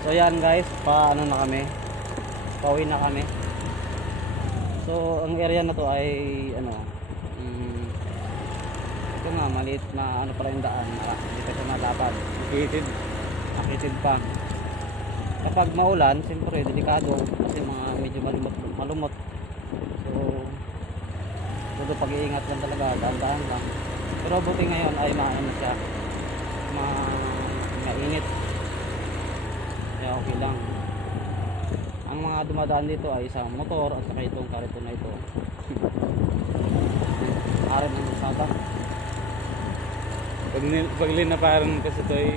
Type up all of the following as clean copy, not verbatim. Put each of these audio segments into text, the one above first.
So yan guys, paano na kami? Pauwi na kami. So ang area na to ay ano, ito nga maliit na ano pala yung daan, hindi pa siya malapad. Nakitid pa. Kapag maulan, siyempre delikado kasi mga medyo malumot. So pag-iingat lang talaga, dahan-dahan lang. Pero buti ngayon ay maano siya, mainit. Kaya okay lang. Ang mga dumadaan dito ay isang motor at saka itong kariton na ito. Aral ng usada. Pag linaparan kasi ito ay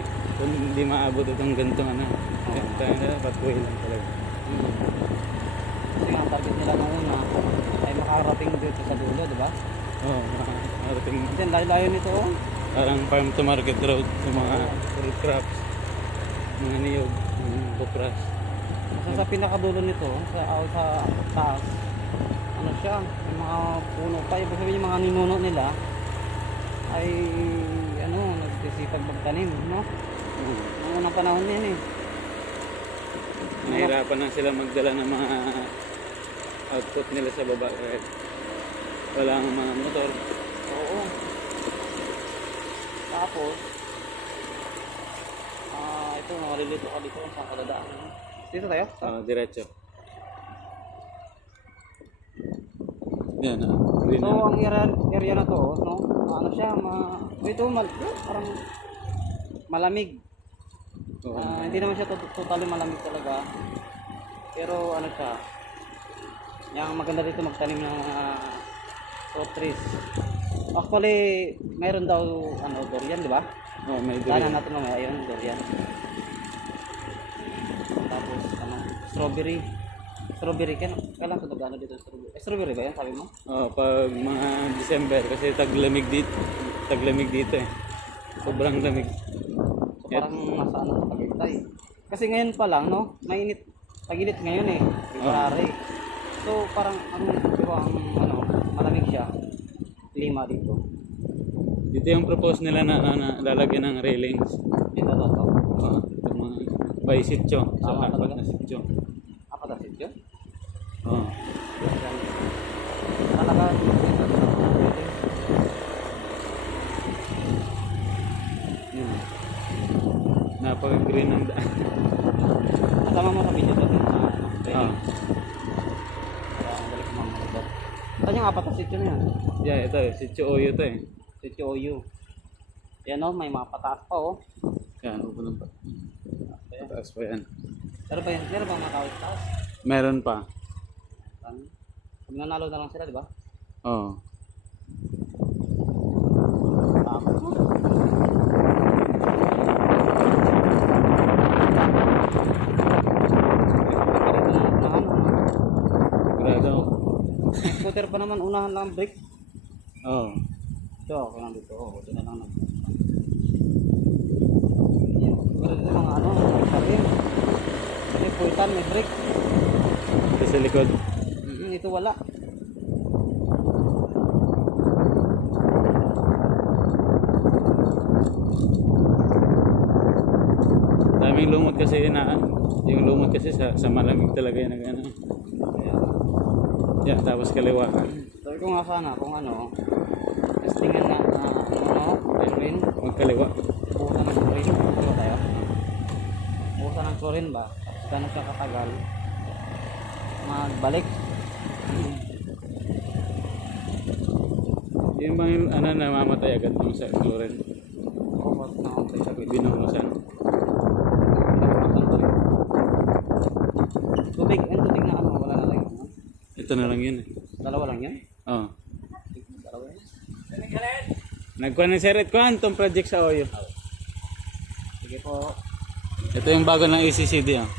hindi maabot itong ganitong ano. Tayo na patuloy lang talaga. Kasi nga target nila nung una ay makarating dito sa dulo, di ba? Oo, makarating. Diyan, layo-layo nito oh. Parang farm to market road yung mga fruit crops, mga niyog, bukras. Kasi sa pinakadulo nito, sa taas, ano siya, yung mga puno pa, ibig sabihin yung mga ninuno nila ay ano, nagsisipag magtanim, no? Noong unang panahon din eh. Nahirapan na sila magdala ng mga output nila sa baba kahit wala ang mga motor. Oo. Tapos, ito, malilito ka dito sa kadadaan. Dito tayo? Diretso. Yan, green So, ang area na to, no? Ano siya, dito, parang malamig. Hindi naman siya totally malamig talaga. Pero ano siya, yung maganda dito magtanim ng mga fruit trees. Actually, mayroon daw ano, durian, di ba? Oh, may Daanan durian. natin mamaya, ayun, durian. Tapos ano, strawberry. Strawberry, kailan ko nagano dito strawberry? Strawberry ba yan, sabi mo? Pag mga December kasi taglamig dito eh. Sobrang lamig. So, parang nasa ano, Tagaytay. Kasi ngayon pa lang, no? Mainit, tag-init ngayon eh. February. So parang ang ano, malamig siya. Lima dito. Dito yung propose nila na lalagyan ng railings. Dito to. Itong mga by sityo. Sa Tama apat talaga. na sityo. Apat na sityo? Oo. Talaga. Napaka-green ng daan. Kasama mo sa video to. Oo. Kaya ang galing kumamagod. Saan yung apat na sityo na yan? Yeah, ito eh. Sityo Oyo to eh. Sityo OU. Yan o, may mga pataas pa o. Yan, upo pa. Taas pa yan. Pero ba yan? Meron bang mga tao sa taas? Meron pa. Pag nanalo na lang sila, di ba? Oo. Tapos mo. Grado. Scooter pa naman, unahan lang ang brake. Oo. Ito, ako lang dito. Ito na lang. Pero dito mga ano, sabi. Kasi puwitan, may brake. Ito sa likod. Ito wala. Daming lumot kasi yung lumot kasi sa malamig talaga yung nag-ano. Yan, tapos kaliwa. Sabi ko nga sana kung ano, testingan na ano, chlorine. Magkaliwa. Buhusan ng chlorine. Ano tayo? Buhusan ng chlorine ba? Tapos gano'n siya katagal. Magbalik. Yung bang ano namamatay agad yung sa chlorine. Kapag nakamatay sa bilis. Binuhusan. Tubig, ang tubig na ano, wala na tayo. Ito na lang yun eh. Dalawa lang yan? Oo. Dalawa yan? Nagkuha ng Sir Edquan tong project sa Oyo. Sige po. Ito yung bago ng ACCD ah.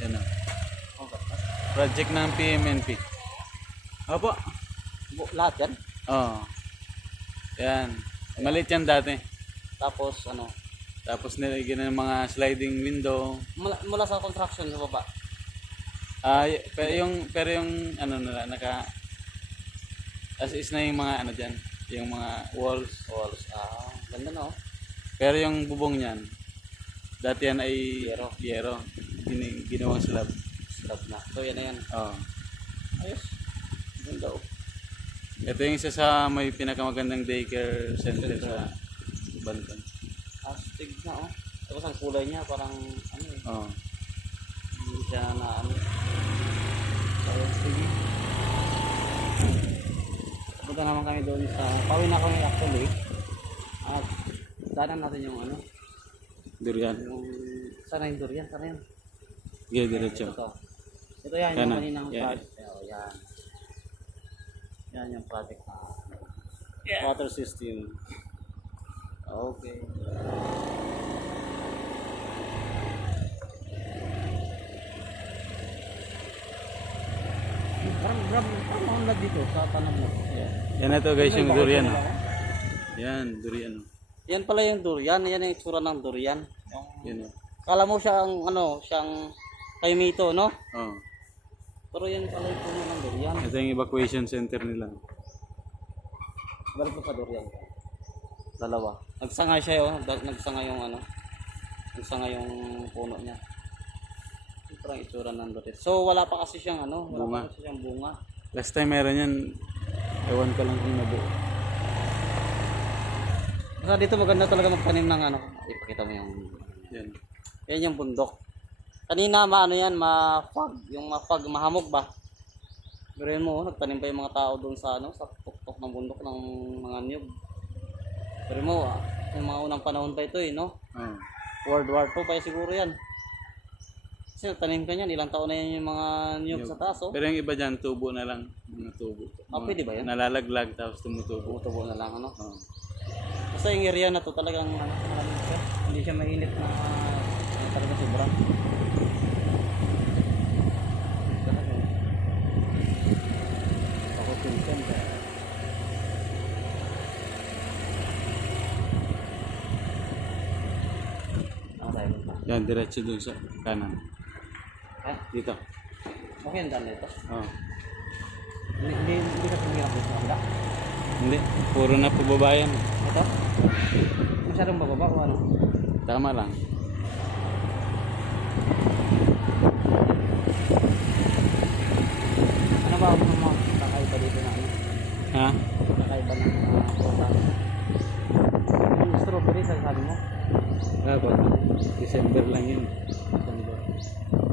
Yan ah. Project ng PMNP. Opo. Lahat yan? Oo. Yan. Maliit yan dati. Tapos ano, Tapos nilagyan ng mga sliding window. mula sa construction sa baba. Pero yung ano nila as is na yung mga ano diyan, yung mga walls. Ganda no? Pero yung bubong niyan Dati yan ay Yero. yero. Ginawang slab. Slab na. So yan na yan. Oo. Ayos. Ganda oh. Ito yung isa sa may pinakamagandang daycare center sa Bantan. Astig na oh. Tapos ang kulay niya parang ano eh. Oo. Hindi siya na ano. Ayos, sige. Punta naman kami doon sa, pauwi na kami actually. At danan natin yung ano, Durian. yung, sana yung durian, sana yun. Okay, diretso. Ito yan, yung Kanan. kaninang Yan. project. Oh, yan. Yan yung project na water system. Okay. Parang maunlad dito sa tanam na. Yeah. Yan na to guys, yung durian. Oh. Yan, durian. Oh. Yan pala yung durian, yan yung itsura ng durian. Yan oh. Kala mo siyang ano, siyang kaymito, no? Oh. Pero yan pala yung puno ng durian. Ito yung evacuation center nila. Balik mo sa durian. Dalawa. Nagsanga siya oh, nagsanga yung ano. Nagsanga yung puno niya. Ito parang itsura ng durian. So wala pa kasi siyang ano, wala Bunga. pa kasi siyang bunga. Last time meron yan, ewan ko lang kung nabuo. Basta dito maganda talaga magtanim ng ano. Ipakita mo yung Yan. yan yung bundok. Kanina maano yan, ma-fog, yung ma-fog, mahamog ba? Pero mo, nagtanim pa yung mga tao doon sa ano, sa tuktok ng bundok ng mga niyog. Pero mo, yung mga unang panahon pa ito eh, no? Oh. World War II pa siguro yan. Kasi nagtanim ka niyan, ilang taon na yan yung mga niyog sa taas, oh. Pero yung iba dyan, tubo na lang. Mga tubo. Ah, pwede ba yan? Nalalaglag tapos tumutubo. Tubo na lang, ano? Oh. Basta yung area na to talagang, ano, maraming siya. Hindi siya mainit na, talaga sobrang. Yan, diretso dun sa kanan. Eh, Dito. okay ang dami ito. Oh. Hindi ka tumira po sa kabila. Hindi, puro na pababayan. Ito? Masyadong bababa o ano? Tama lang. Ano ba ang mga kakaiba dito na ano? Ha? Kakaiba ng mga prutas? Yung strawberry, sabi mo? Dapat. December lang yun. December.